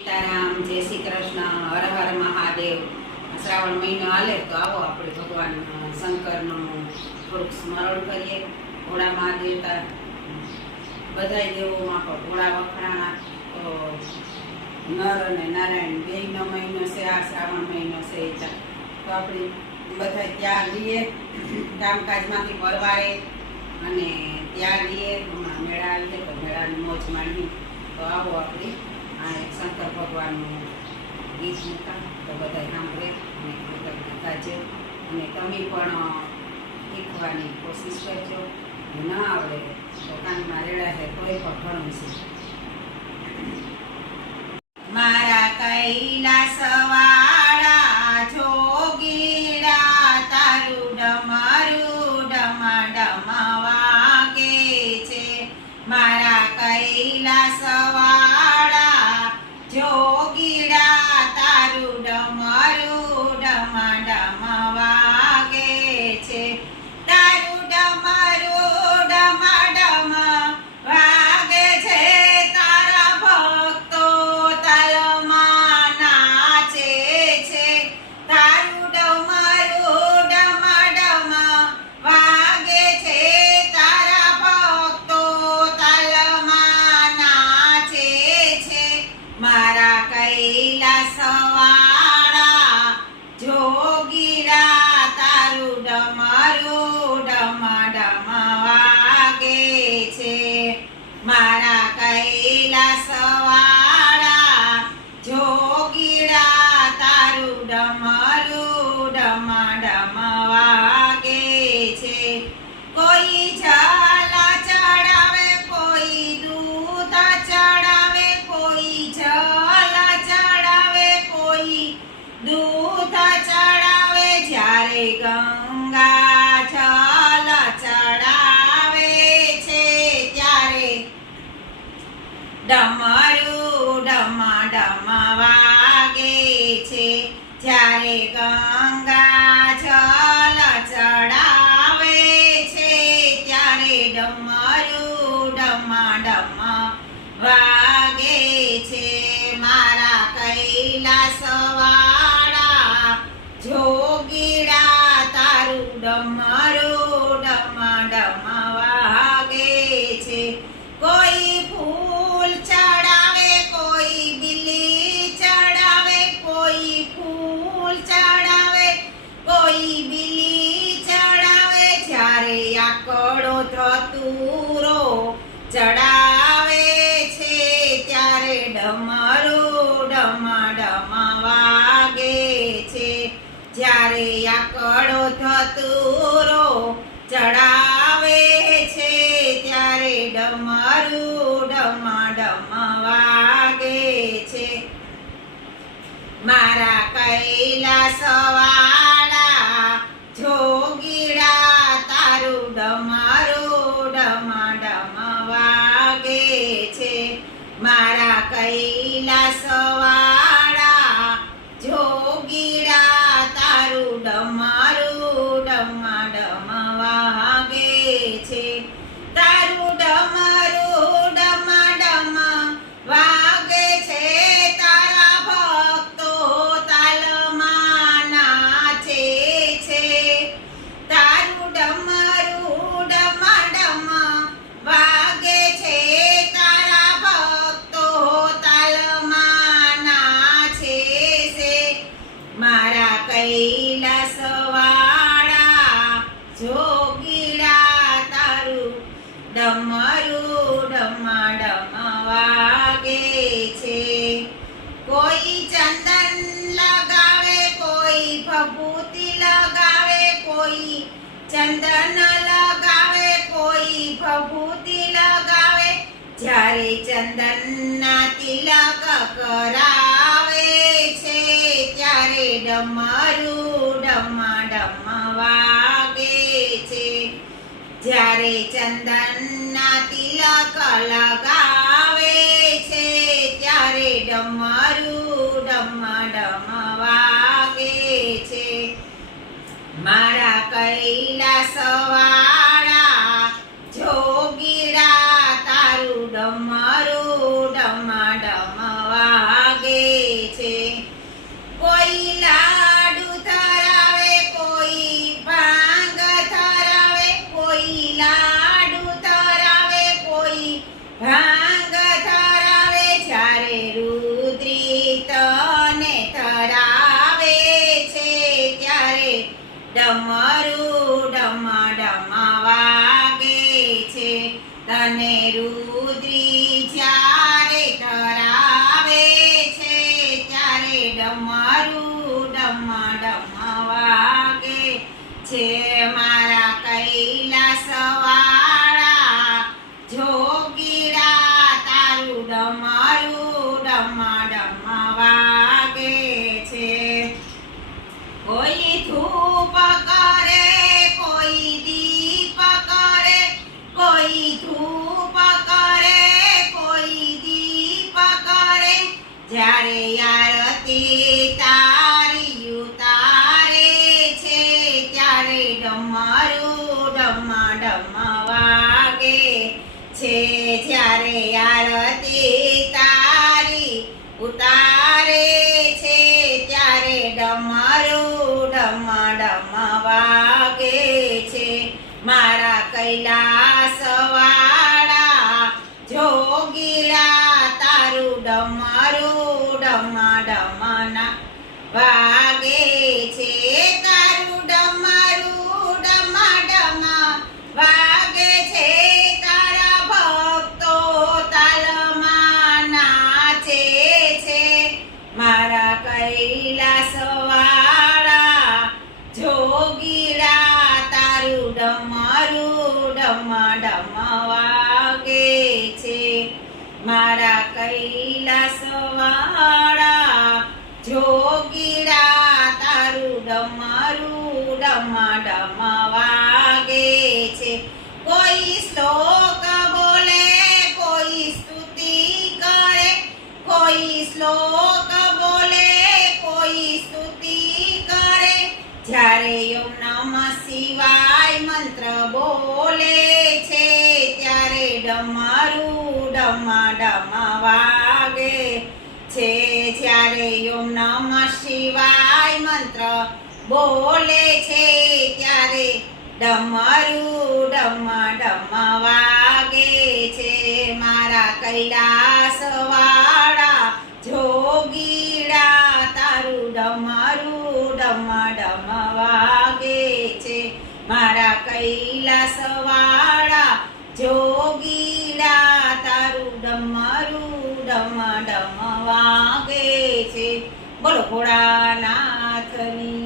સીતારામ, જય શ્રી કૃષ્ણ, હર હર મહાદેવ. શ્રાવણ મહિનો હાલે તો આવો આપણે ભગવાન શંકરનું થોડુંક સ્મરણ કરીએ. ભોળા મહાદેવતા બધાય દેવોમાં પણ ભોળા વખણાના. તો નર અને નારાયણ બેયનો મહિનો છે આ શ્રાવણ મહિનો છે. તો આપણે બધા ત્યાં જઈએ, કામકાજમાંથી પરવારે અને ત્યાં જઈએ. હમણાં મેળા આવીએ તો મેળાની મોજ માણીએ. તો આવો આપણે આ એક શંકર ભગવાનનું ગીત મૂકા તો બધા સાંભળે અને કૃતજ્ઞતા છે. અને તમે પણ શીખવાની કોશિશ કરજો. ન આવડે તો કાનમાં રેડા છે તોય પણ ઘણું છે. મારા કૈલાસવાળા જોગીડા તારું ડમરું ડમ ડમ વાગે છે. મારા કૈલાસવાળા જોગીડા તારું ડમરું ડમ ડમ વાગે છે. તારું ડમરું ડમ ડમ વાગે છે. તારા ભક્તો તાલમાં નાચે છે. તારું ડમરું ડમ ડમ વાગે છે. તારા ભક્તો તાલમાં નાચે છે. મારા કૈલાસવાળા જોગીડા તારું ડમરું ડમ ડમ વાગે છે. મારા કૈલાસવાળા જોગીડા તારું ડમરું ડમ ડમ વાગે છે. કોઈ જલ ચડાવે, કોઈ દૂધ ચડાવે, કોઈ જલ ચડાવે, કોઈ દૂધ ચડાવે. જ્યારે ગંગા જલ ચડાવે છે ત્યારે ડમરું ડમ ડમ વાગે છે. જ્યારે ગંગા જલ ચડાવે છે ત્યારે ડમરું ડમ ડમ વાગે છે. મારા કૈલાસવાળા જોગીડા તારું ડમરું ડમ ડમ વાગે છે. કોઈ ફૂલ ચડાવે, કોઈ બિલી ચડાવે, કોઈ ફૂલ ચડાવે, કોઈ બિલી ચડાવે. જ્યારે આકડો ધતુરો ચડાવે છે ત્યારે ડમરું ડમ ડમ વાગે છે. જ્યારે આકડો ધતુરો ચડાવે છે ત્યારે ડમરું ડમ ડમ વાગે છે. મારા કૈલાસવાળા જોગીડા તારું ડમરું ડમ ડમ વાગે છે. મારા કૈલાસવાળા જોગીડા તારું ડમરું ડમ ડમ વાગે છે. તારું ડમરું ડમ ડમ વાગે છે. તારા ભક્તો તાલમાં નાચે છે. તારું ડમરું ડમ ડમ વાગે છે. તારા ભક્તો તાલમાં નાચે છે. મારા કૈલાસવાળા જોગીડા તારું ડમરું ડમ ડમ વાગે છે. કોઈ ચંદન લગાવે, કોઈ ભભૂતિ લગાવે, કોઈ ચંદન લગાવે, કોઈ ભભૂતિ લગાવે. જ્યારે ચંદનના તિલક કરાવે છે ત્યારે ડમરું ડમ ડમ વાગે છે. જ્યારે ચંદનના તિલક લગાવે છે ત્યારે ડમરું ડમ ડમ વાગે છે. મારા કૈલાસવાળા જોગીડા તારું ડમરું ડમ ડમ વાગે જ્યારે આરતી તારી ઉતારે છે ત્યારે ડમરું ડમ ડમ વાગે છે. જ્યારે આરતી તારી ઉતારે છે ત્યારે ડમરું ડમ ડમ વાગે છે. મારા કૈલાસવાળા જોગીડા તારું ડમરું ડમ ડમ ના વાગે છે. તારું ડમરું ડમ ડમ વાગે છે. તારા ભક્તો તાલમાં નાચે છે. મારા કૈલાસવાળા જોગીડા તારું ડમરું ડમ ડમ વાગે છે. મારા કૈલાસવાળા જોગીડા તારું ડમરું ડમ ડમ વાગે છે. કોઈ શ્લોક બોલે, કોઈ સ્તુતિ કરે, કોઈ શ્લોક બોલે, કોઈ સ્તુતિ કરે. જ્યારે ઓમ નમઃ શિવાય મંત્ર બોલે છે ત્યારે ડમરું ડમ ડમ વાગે છે. જ્યારે ઓમ નમઃ શિવાય મંત્ર બોલે છે ત્યારે ડમરું ડમ ડમ વાગે છે. મારા કૈલાસવાળા જોગીડા તારું ડમરું ડમ ડમ વાગે છે. મારા કૈલાસવાળા જોગીડા તારું ડમરું ડમ ડમ વાગે છે. બોલો ભોળાનાથની